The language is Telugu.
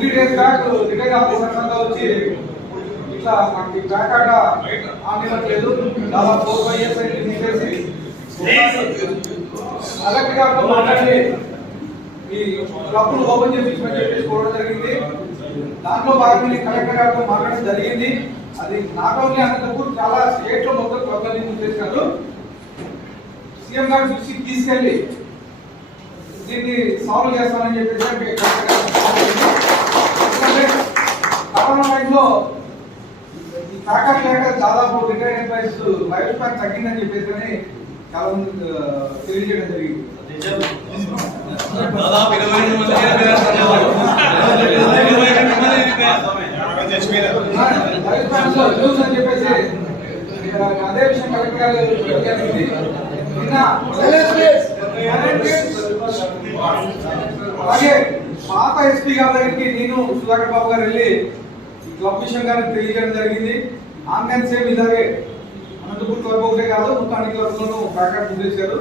20 days బ్యాక్ రిటైర్ ఆఫీసర్ అంతా వచ్చి ఇట్లా మనకి బ్యాక్ ఆట ఆనివ్వట్లేదు, దాదాపు 4-5 years అయింది తీసేసి కలెక్టర్ గారితో మాట్లాడి ఈ క్లబ్ను ఓపెన్ చేయించమని చెప్పేసి కోరడం జరిగింది. దాంట్లో భాగంగా కలెక్టర్ గారితో మాట్లాడడం జరిగింది. అది నాట్ ఓన్లీ అనంతపూర్, చాలా స్టేట్ లో మొత్తం క్లబ్లని మూసేసినారు. సీఎం గారి దృష్టికి తీసుకెళ్లి దీన్ని సాల్వ్ చేస్తామని చెప్పేసి కరోనా టైంలో ఈ ప్యాకెట్ లేక దాదాపు రిటైర్డ్ ఎంప్లాయీస్ లైఫ్ స్పాన్ తగ్గిందని చెప్పేసి చాలా మంది తెలియజేయడం జరిగింది. దాదాపు 22 మంది చెప్పేసి అదే విషయం కలెక్టర్ గారు అలాగే పాత ఎస్పీ గారి దగ్గరికి నేను సుధాకర్ బాబు గారు వెళ్ళి ఈ క్లబ్ విషయం గారికి తెలియజేయడం జరిగింది. ఆన్లైన్ సేమ్ ఇలాగే అనంతపూర్ క్లబ్ ఒకటే కాదు, మొత్తం అన్ని క్లబ్లను ప్యాకెట్ చేశారు.